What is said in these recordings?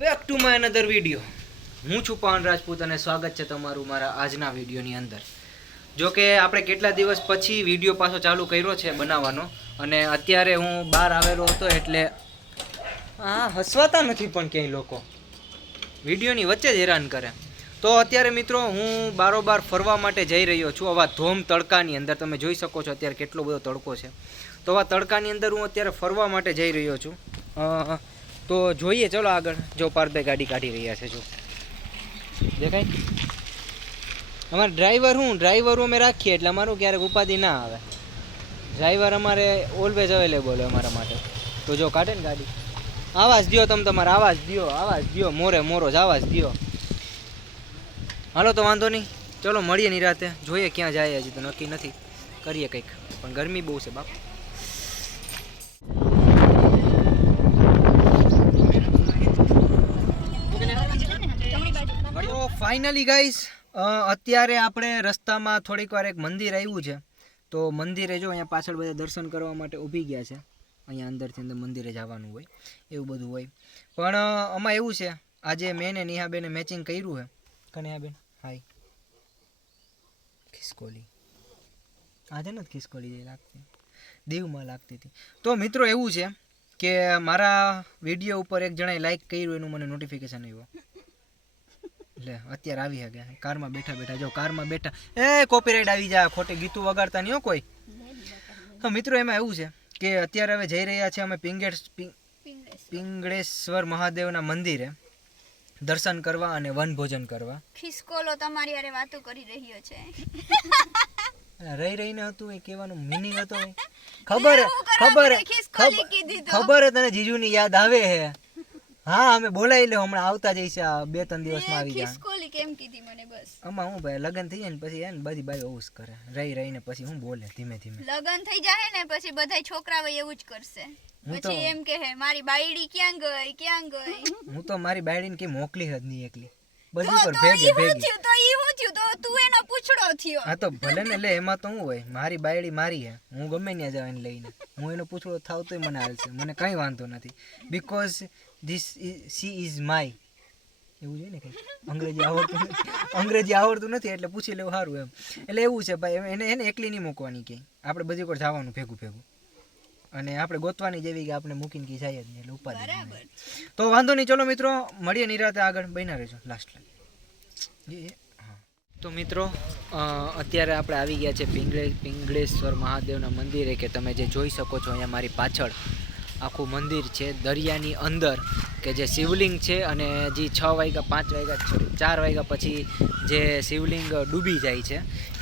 Back to my another video. હું છું પવન રાજપૂત અને સ્વાગત છે તમારું મારા આજના વિડીયોની અંદર. જો કે આપણે કેટલા દિવસ પછી વિડીયો પાછો ચાલુ કર્યો છે બનાવવાનો, અને અત્યારે હું બહાર આવેલો હતો એટલે હસવાતા નથી પણ ક્યાંય લોકો વિડીયોની વચ્ચે જ હેરાન કરે. તો અત્યારે મિત્રો હું બારોબાર ફરવા માટે જઈ રહ્યો છું. આવા ધોમ તડકાની અંદર તમે જોઈ શકો છો અત્યારે કેટલો બધો તડકો છે. તો આવા તડકાની અંદર હું અત્યારે ફરવા માટે જઈ રહ્યો છું. તો જોઈએ ચલો આગળ. જો પાર્થભાઈ ગાડી કાઢી રહ્યા છે, જો દેખાય. અમારે ડ્રાઈવર અમે રાખીએ એટલે અમારું ક્યારેક ઉપાધિ ના આવે. ડ્રાઈવર અમારે ઓલવેઝ અવેલેબલ હોય અમારા માટે. તો જો કાઢે ને ગાડી, આવાજ દ્યો તમારે, આવાજ દ્યો મોરો જ આવાજ દ્યો. હાલો તો વાંધો નહીં, ચલો મળીએ નિરાતે. જોઈએ ક્યાં જાય, હજી તો નક્કી નથી, કરીએ કંઈક. પણ ગરમી બહુ છે બાપ. ફાઇનલી ગાઈસ, અત્યારે આપણે રસ્તામાં થોડીક વાર એક મંદિર આવ્યું છે. તો મંદિરે જો અહીંયા પાછળ બધા દર્શન કરવા માટે ઊભી ગયા છે. અહીંયા અંદરથી અંદર મંદિરે જવાનું હોય એવું બધું હોય. પણ આમાં એવું છે, આજે મેં ને નેહાબેને મેચિંગ કર્યું છે. કનેહાબેન હાય. ખિસકોલી આજે નથી ખિસકોલી લાગતી, દીવમાં લાગતી હતી. તો મિત્રો એવું છે કે મારા વિડીયો ઉપર એક જણાએ લાઈક કર્યું, એનું મને નોટિફિકેશન આવ્યું. એટલે અત્યારે આવી ગયા કારમાં બેઠા જો કારમાં બેઠા કોપીરાઇટ આવી જાય, ખોટી ગીતું વગાડતા નહીં હો કોઈ. હા મિત્રો, એમાં એવું છે કે અત્યારે હવે જઈ રહ્યા છે અમે પિંગળેશ્વર મહાદેવના મંદિરે દર્શન કરવા અને વનભોજન કરવા. ખિસકોલો તમારી હારે વાતો કરી રહ્યો છે. રહીને હતું એ કહેવાનું મિનિંગ હતો. ખબર તને જીજુની યાદ આવે હે. હા અમે બોલાવી લે, હમણાં આવતા જઈશે, 2-3 દિવસમાં આવી જાય. ખિસકોલી કેમ કીધી મને બસ. આમાં હું ભાઈ લગન થઈ જાય ને પછી એને બધી બાઈ એવું જ કરે, રહીને પછી હું બોલે ધીમે લગન થઈ જાય ને પછી બધા છોકરાઓ એવું જ કરશે. પછી એમ કહે મારી બાયડી ક્યાં ગઈ. હું તો મારી બાયડીને કે મોકલી જ નહીં એકલી, બધી પર ભેગી તો ઈ હું થયું તો તું એનો પૂછડો થયો. હા તો ભલે ને લે, એમાં તો હું હોય, મારી બાયડી મારી હે, હું ગમે ત્યાં જાવ એને લઈને, હું એનો પૂછડો થાવ તોય મને હાલશે, મને કંઈ વાંધો નથી. Because she is my. એવું જોઈએ ને કંઈ અંગ્રેજી આવડતું નથી એટલે પૂછી લેવું સારું એમ. એટલે એવું છે ભાઈ, એને એકલી નહીં મૂકવાની ક્યાંય, આપણે બધી કોઈ જવાનું ભેગું, અને આપણે ગોતવાની જેવી કે આપણે મૂકીને કી જાય જ નહીં, એટલે ઉપાધિ. તો વાંધો નહીં, ચલો મિત્રો મળીએ નિરાતે, આગળ બન્યા રહેજો લાસ્ટ. હા તો મિત્રો અત્યારે આપણે આવી ગયા છે પિંગળેશ્વર મહાદેવના મંદિરે, કે તમે જે જોઈ શકો છો અહીંયા મારી પાછળ આખું મંદિર છે દરિયાની અંદર, કે જે શિવલિંગ છે. અને જે 6 વાગ્યા 5 વાગ્યા 4 વાગ્યા પછી જે શિવલિંગ ડૂબી જાય છે.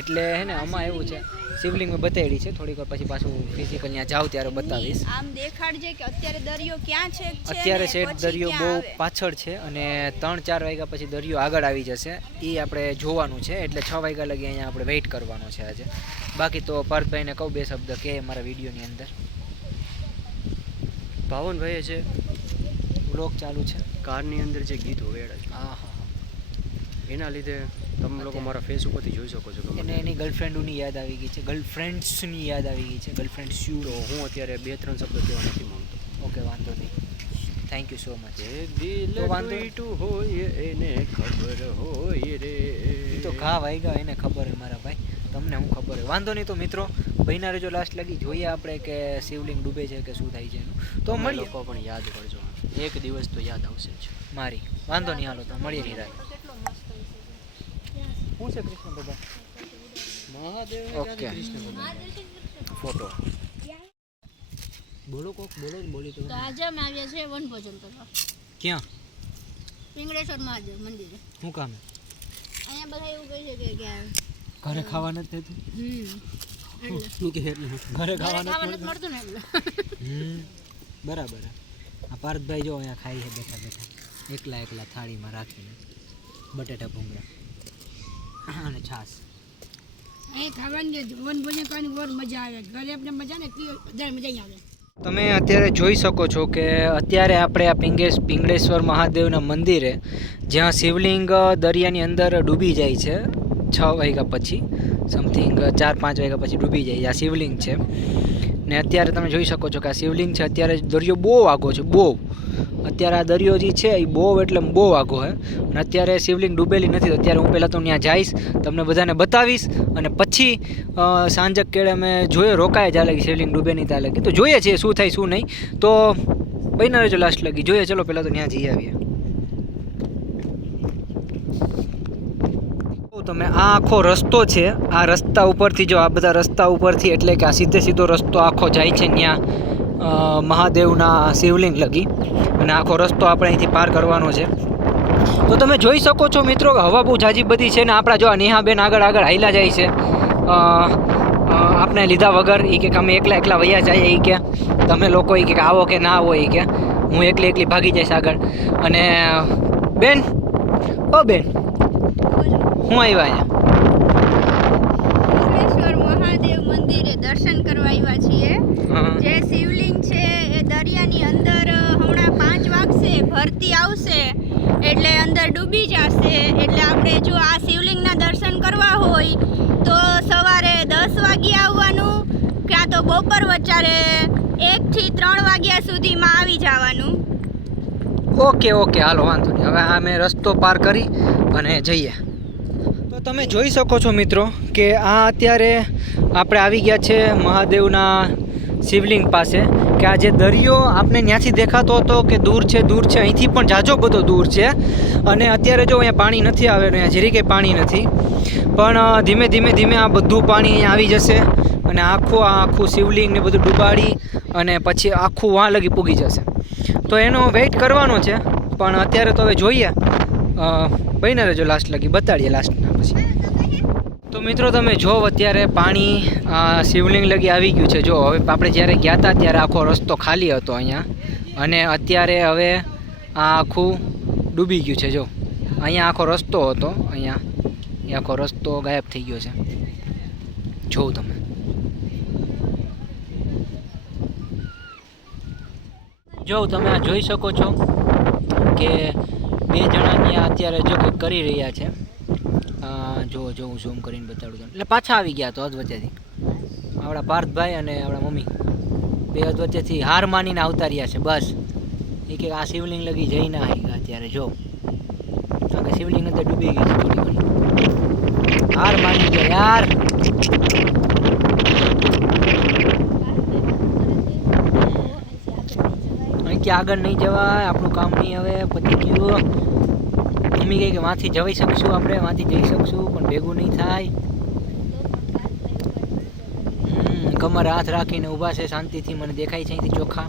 એટલે હે ને આમાં એવું છે, શિવલિંગ મેં બતાવી છે, થોડીક વાર પછી પાછું ફિઝિકલ ત્યાં જાઉં ત્યારે બતાવીશ. આમ દેખાડજે કે અત્યારે દરિયો ક્યાં છે. અત્યારે શેઠ દરિયો બહુ પાછળ છે, અને 3-4 વાગ્યા પછી દરિયો આગળ આવી જશે, એ આપણે જોવાનું છે. એટલે 6 વાગ્યા લગી અહીંયા આપણે વેઇટ કરવાનો છે આજે. બાકી તો પાર્થભાઈને કહું 2 શબ્દ કે મારા વિડીયોની અંદર. ભાવનભાઈએ છે વ્લોગ ચાલુ છે, કારની અંદર જે ગીત વગાડ્યા છે, હા એના લીધે તમે લોકો મારા ફેસ ઉપરથી જોઈ શકો છો કે એને એની ગર્લફ્રેન્ડોની યાદ આવી ગઈ છે, ગર્લફ્રેન્ડ્સની યાદ આવી ગઈ છે, ગર્લફ્રેન્ડ્સ શું. તો હું અત્યારે 2-3 શબ્દ કહેવા નથી માંગતો. ઓકે વાંધો નહીં, થેન્ક યુ સો મચ. દિલ ટૂટું હોય એને ખબર હોય રે. એ તો ઘા વાગ્યા એને ખબર હોય મારા ભાઈ, તમને હું ખબર હોય. વાંધો નહીં, તો મિત્રો બન્યા રહેજો લાસ્ટ લગી, જોઈએ આપણે કે શિવલિંગ ડૂબે છે કે શું થાય છે એનું. તો મળીએ. લોકો પણ યાદ કરજો, એક દિવસ તો યાદ આવશે જ મારી. વાંધો નહીં, હાલો તો મળીએ નહીં રાત. શું છે કૃષ્ણ ભગવાન મહાદેવ. ઓકે ફોટો બોલો બોલી તો. આજે અમે આવ્યા છે વનભોજન કરવા. ક્યાં? પિંગળેશ્વર મહાદેવ મંદિરે. શું કામ? અહીંયા બધા એવું કહે છે કે ઘરે ખાવા નથી થતું. ઘરે ખાવા નથી મળતું ને એટલે. બરાબર. આ પાર્થભાઈ જો અહીંયા ખાઈ છે બેઠા એકલા થાળીમાં રાખીને બટેટા ભૂંગળા અને છાશ. અહીં ખાવાની વનભોજન કરવાની બહુ મજા આવે. ઘરે આપણે મજા ને વધારે મજા આવે. તમે અત્યારે જોઈ શકો છો કે અત્યારે આપણે આ પિંગળેશ્વર મહાદેવના મંદિરે, જ્યાં શિવલિંગ દરિયાની અંદર ડૂબી જાય છે 6 વાગ્યા પછી, સમથિંગ 4-5 વાગ્યા પછી ડૂબી જાય, આ શિવલિંગ છે. ને અત્યારે તમે જોઈ શકો છો કે આ શિવલિંગ છે. અત્યારે દરિયો બહુ આગો છે, બહુ. અત્યારે આ દરિયો જે છે એ બહુ એટલે બહુ આગો છે અને અત્યારે શિવલિંગ ડૂબેલી નથી. અત્યારે હું પહેલાં તો ત્યાં જઈશ, તમને બધાને બતાવીશ અને પછી સાંજક કેળે અમે જોઈએ રોકાય ચાલે કે શિવલિંગ ડૂબે નહીં ત્યાં લગી તો જોઈએ છીએ શું થાય શું નહીં. તો બન્યા રહેજો લાસ્ટ લગી જોઈએ. ચલો પહેલાં તો ત્યાં જઈ આવીએ. તમે આ આખો રસ્તો છે, આ રસ્તા ઉપરથી જો આ બધા રસ્તા ઉપરથી એટલે કે આ સીધો રસ્તો આખો જાય છે ત્યાં મહાદેવના શિવલિંગ લગી અને આખો રસ્તો આપણે અહીંથી પાર કરવાનો છે. તો તમે જોઈ શકો છો મિત્રો કે હવા બહુ જાજી બધી છે ને આપણા જો નેહાબેન આગળ હાઈલા જાય છે આપણે લીધા વગર. એ કે અમે એકલા વૈયા જઈએ. એ કે તમે લોકો એ કે આવો કે ના આવો. એ કે હું એકલી ભાગી જઈશ આગળ. અને બેન ઓ બેન હું આવ્યા ભુવનેશ્વર મહાદેવ મંદિરે દર્શન કરવા આવ્યા છીએ. જે શિવલિંગ છે એ દરિયાની અંદર હમણાં 5 વાગશે ભરતી આવશે એટલે અંદર ડૂબી જશે. એટલે આપણે જો આ શિવલિંગના દર્શન કરવા હોય તો સવારે 10 વાગ્યે આવવાનું ક્યાં તો બપોર વચારે 1 થી 3 વાગ્યા સુધીમાં આવી જવાનું. ઓકે હાલો વાંધો નહીં. હવે અમે રસ્તો પાર કરી અને જઈએ. તો તમે જોઈ શકો છો મિત્રો કે આ અત્યારે આપણે આવી ગયા છે મહાદેવના શિવલિંગ પાસે. કે આ જે દરિયો આપણે ત્યાંથી દેખાતો હતો કે દૂર છે અહીંથી પણ જાજો બધો દૂર છે. અને અત્યારે જો અહીંયા પાણી નથી આવેલું, અહીંયા જરી કંઈ પાણી નથી. પણ ધીમે આ બધું પાણી અહીંયા આવી જશે અને આખું શિવલિંગ ને બધું ડૂબાડી અને પછી આખું વાં લગી પૂગી જશે. તો એનો વેઇટ કરવાનો છે. પણ અત્યારે તો હવે જોઈએ, બન્યા રહેજો લાસ્ટ લગી, બતાડીએ લાસ્ટના પછી. તો મિત્રો તમે જો અત્યારે પાણી શિવલિંગ લગી આવી ગયું છે. જો હવે આપણે જ્યારે ગયા હતા ત્યારે આખો રસ્તો ખાલી હતો અહીંયા અને અત્યારે હવે આ આખું ડૂબી ગયું છે. જો અહીંયા આખો રસ્તો હતો, અહીંયા એ આખો રસ્તો ગાયબ થઈ ગયો છે. જોઉં તમે આ જોઈ શકો છો કે 2 જણા ત્યાં અત્યારે જો કંઈક કરી રહ્યા છે. જો હું ઝૂમ કરીને બતાડું તમને. એટલે પાછા આવી ગયા તો અધવચ્ચેથી આપણા પાર્થભાઈ અને આપણા મમ્મી 2 અધવચ્ચેથી હાર માનીને આવતા રહ્યા છે. બસ એ કે આ શિવલિંગ લગી જઈ ના આવી અત્યારે. જો કારણ કે શિવલિંગ અંદર ડૂબી ગઈ છે થોડી ઘણી. હાર માની ગયા યાર. અહીંથી આગળ નહીં જવાય, આપણું કામ નહીં હવે પતી ગયું. મમ્મી કહે કે વાંથી જઈ શકશું, આપણે વાંથી જઈ શકશું પણ ભેગું નહીં થાય. કમર હાથ રાખીને ઊભા છે શાંતિથી, મને દેખાય છે અહીંથી ચોખ્ખા.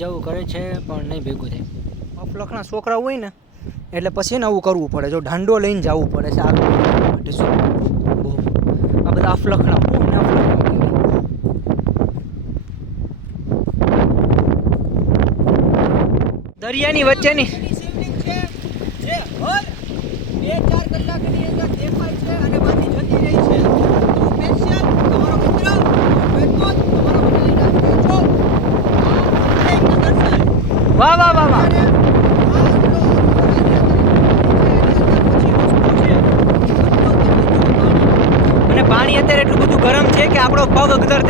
જવું કરે છે પણ નહીં ભેગું થાય. અફલખના છોકરા હોય ને એટલે પછી ને આવું કરવું પડે. જો ઢાંડો લઈને જવું પડે છે આગળ માટે. શું આ બધા અફલખના હું ને અફલખના દરિયાની વચ્ચેની શિવલિંગ છે જે હર 2-4 કલાકની અંદર દેખાય છે અને બાકી જતી રહી છે. તો સ્પેશિયલ તમારો મિત્ર વેદકોત તમારો મને લઈને આવ્યો છો. વાહ અને પાણી અત્યારે એટલું બધું ગરમ છે કે આપણો પગ અગદર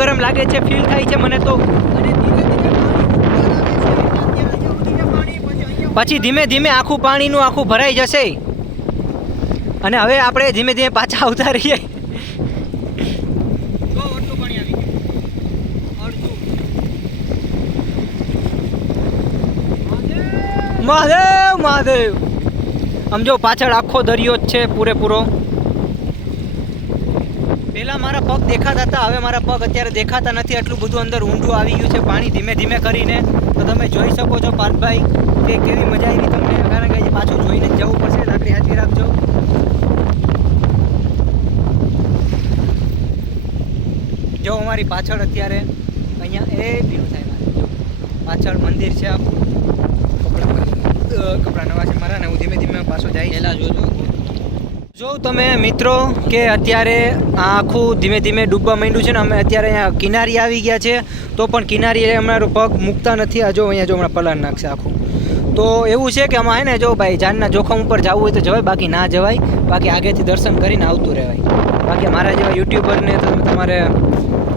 ગરમ લાગે છે, ફીલ થાય છે મને તો. પછી ધીમે આખું પાણીનું આખું ભરાઈ જશે અને હવે આપણે ધીમે પાછા આવતા રહીએ. મહાદેવ આમ જો પાછળ આખો દરિયો જ છે પૂરેપૂરો. પહેલાં મારા પગ દેખાતા હતા, હવે મારા પગ અત્યારે દેખાતા નથી. આટલું બધું અંદર ઊંડું આવી ગયું છે પાણી ધીમે કરીને. તો તમે જોઈ શકો છો પાર્થભાઈ કે કેવી મજા આવી તમને. કારણ કે પાછું જોઈને જ જવું પડશે. લાકડી હાથવી રાખજો. જો અમારી પાછળ અત્યારે અહીંયા એ ભીનું થાય મારે. પાછળ મંદિર છે આખું. કપડાં નવા છે મારા ને હું ધીમે પાછો જાય. પહેલાં જો તમે મિત્રો કે અત્યારે આ આખું ધીમે ડૂબવા માંડ્યું છે ને. અમે અત્યારે અહીંયા કિનારી આવી ગયા છે તો પણ કિનારી અમારો પગ મૂકતા નથી. આ જો અહીંયા જો હમણાં પલાન નાખશે આખું. તો તો એવું છે કે આમાં હે ને જો ભાઈ જાનના જોખમ ઉપર જવું હોય તો જવાય, બાકી ના જવાય. બાકી આગેથી દર્શન કરીને આવતું રહેવાય. બાકી મારા જેવા યુટ્યુબરને તો તમારે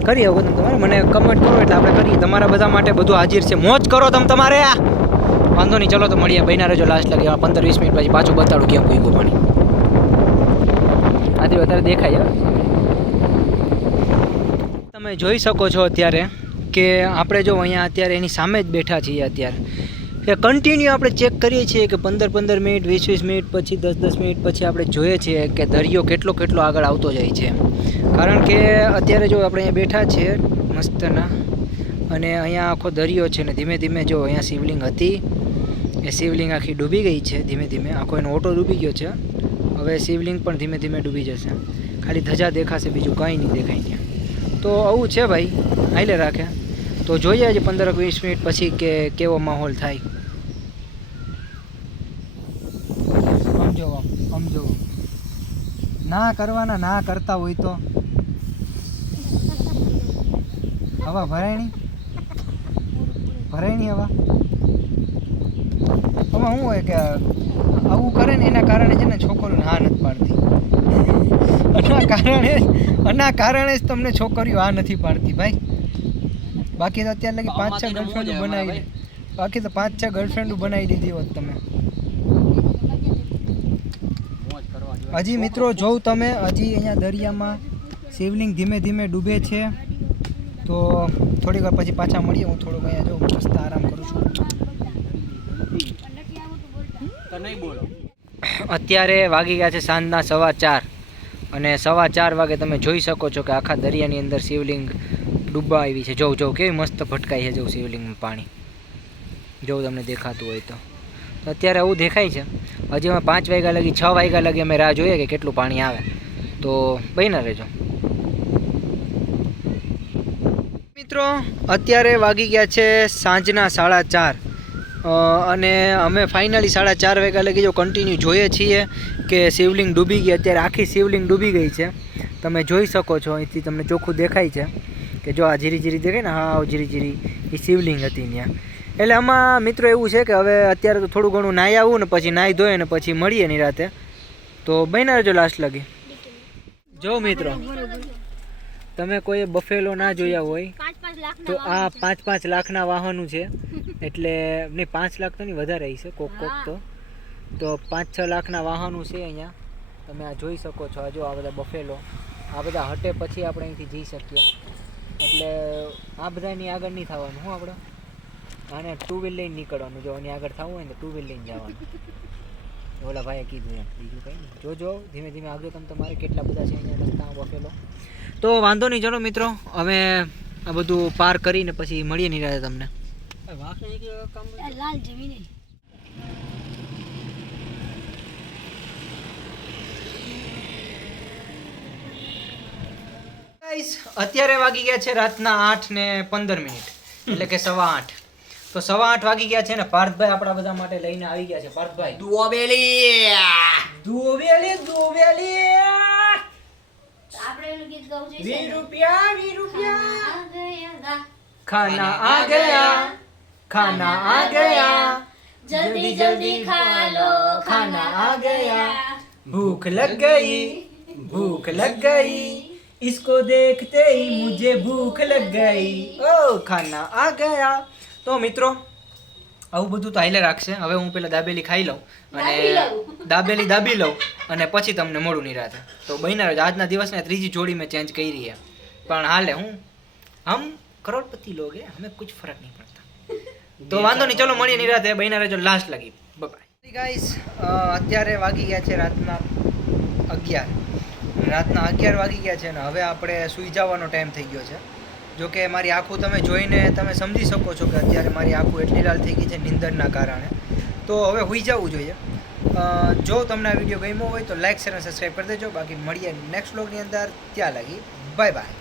કરી શકો, તમારે મને કમેન્ટ કરો એટલે આપણે કરીએ. તમારા બધા માટે બધું હાજર છે. મોજ કરો તમારે. વાંધો નહીં, ચલો તો મળીએ. બન્યા રહેજો લાસ્ટ લગી. 15-20 મિનિટ પછી પાછું બતાડું કેમ ભૂગ્યું પાણી. આથી વધારે દેખાય. તમે જોઈ શકો છો અત્યારે કે આપણે જો અહીંયા અત્યારે એની સામે જ બેઠા છીએ અત્યારે, કે કન્ટિન્યુ આપણે ચેક કરીએ છીએ કે 15-15 મિનિટ 20-20 મિનિટ પછી 10-10 મિનિટ પછી આપણે જોઈએ છીએ કે દરિયો કેટલો આગળ આવતો જાય છે. કારણ કે અત્યારે જો આપણે અહીંયા બેઠા છીએ મસ્તના, અને અહીંયા આખો દરિયો છે ને ધીમે ધીમે જો અહીંયા શિવલિંગ હતી એ શિવલિંગ આખી ડૂબી ગઈ છે. ધીમે ધીમે આખો એનો ઓટો ડૂબી ગયો છે. હવે શિવલિંગ પણ ધીમે ધીમે ડૂબી જશે. ખાલી ધજા દેખાશે, બીજું કંઈ નહીં દેખાય ત્યાં. તો આવું છે ભાઈ, હાલે રાખે. તો જોઈએ આજે 15-20 મિનિટ પછી કે કેવો માહોલ થાય. સમજો ના કરવાના, ના કરતા હોય તો હવા ભરાય નહીં હવા. આમાં શું હોય કે આવું કરે ને એના કારણે છે ને છોકરીઓ હા નથી પાડતી. આના કારણે જ તમને છોકરીઓ હા નથી પાડતી ભાઈ. બાકી તો અત્યારે લગી 5-6 ગર્લફ્રેન્ડ બનાવી, બાકી તો 5-6 ગર્લફ્રેન્ડ બનાવી દીધી હોત તમે. હજી મિત્રો જોઉં તમે, હજી અહીંયા દરિયામાં શિવલિંગ ધીમે ધીમે ડૂબે છે. તો થોડીક વાર પછી પાછા મળીએ. હું થોડુંક અહીંયા જો મસ્ત આરામ કરું છું. અત્યારે વાગી ગયા છે સાંજના 4:15, અને 4:15 વાગે તમે જોઈ શકો છો કે આખા દરિયાની અંદર શિવલિંગ ડૂબવા આવી છે. જોઉં કેવી મસ્ત ભટકાઈ છે. જો શિવલિંગમાં પાણી જો તમને દેખાતું હોય તો અત્યારે આવું દેખાય છે. હજી અમે 5 વાગ્યા લગી 6 વાગ્યા લગી અમે રાહ જોઈએ કે કેટલું પાણી આવે. તો બન્યા રહેજો મિત્રો. અત્યારે વાગી ગયા છે સાંજના 4:30, અને અમે ફાઇનલી 4:30 વાગ્યા લગી જો કન્ટિન્યુ જોઈએ છીએ કે શિવલિંગ ડૂબી ગઈ. અત્યારે આખી શિવલિંગ ડૂબી ગઈ છે. તમે જોઈ શકો છો, અહીંથી તમને ચોખ્ખું દેખાય છે કે જો આ જીરી દેખાય ને, હા જીરી એ શિવલિંગ હતી ત્યાં. એટલે આમાં મિત્રો એવું છે કે હવે અત્યારે તો થોડું ઘણું નાહી આવું ને પછી નાહી ધોઈએ ને પછી મળીએ નિરાતે. તો બન્યા રહેજો લાસ્ટ લગી. જો મિત્રો તમે કોઈ બફેલો ના જોયા હોય તો આ 5-5 લાખના વાહનો છે. એટલે નહીં 5 લાખ તો નહીં, વધારે હશે કોક તો 5-6 લાખના વાહનો છે અહીંયા. તમે આ જોઈ શકો છો. આ જો આ બધા બફેલો, આ બધા હટે પછી આપણે અહીંથી જઈ શકીએ. એટલે આ બધાની આગળ નહીં થવાનું. હું આપણે આને 2 વ્હીલ લઈને નીકળવાનું. જો આની આગળ થવું હોય ને 2 વ્હીલ લઈને જવાનું. ઓલા ભાઈએ કીધું એમ, બીજું કંઈ નહીં. જોજો ધીમે ધીમે આગળ તમારે કેટલા બધા છે અહીંયા રસ્તા બફેલો. તો વાંધો નહીં, ચલો મિત્રો હવે આ બધું પાર કરીને પછી મળીએ નિરાતે તમને. અત્યારે વાગી ગયા છે રાતના 8:15, એટલે કે 8:15. તો 8:15 વાગી ગયા છે ને પાર્થભાઈ આપણા બધા માટે લઈને આવી ગયા છે. પાર્થભાઈ દુવેલી આપણે એનું ગીત ગાવું છે. 20 રૂપિયા ખાના આ ગયા જલ્દી જલ્દી ખા લો ખાના આ ગયા ભूख लग गई इसको देखते ही मुझे भूख लग गई ओ खाना आ गया. તો મિત્રો આવું બધું તો હાઈલે રાખશે. હવે હું પેલા દાબેલી ખાઈ લઉં અને દાબી લઉં અને પછી તમને મળું નિરાતે. તો બન્યા રહેજો. આજના દિવસને 3જી જોડી મેં ચેન્જ કરી છે, પણ હાલે હમ કરોડપતિ લોગ હે, હमें कुछ फर्क नहीं पड़ता. તો વાંધો નહીં, ચલો મળીએ નિરાતે. બન્યા રહેજો લાસ્ટ લગી. Bye guys. અત્યારે વાગી ગયા છે રાતના 11 વાગી ગયા છે ને હવે આપણે સૂઈ જવાનો ટાઈમ થઈ ગયો છે. જો કે મારી આંખો તમે જોઈને તમે સમજી શકો છો કે અત્યારે મારી આંખો એટલી લાલ થઈ ગઈ છે નિંદરના કારણે. તો હવે સૂઈ જવું જોઈએ. જો તમને આ વિડીયો ગમ્યો હોય તો લાઈક શેર અને સબસ્ક્રાઈબ કરી દેજો. બાકી મળીએ નેક્સ્ટ વ્લોગની અંદર. ત્યાં લગી બાય બાય.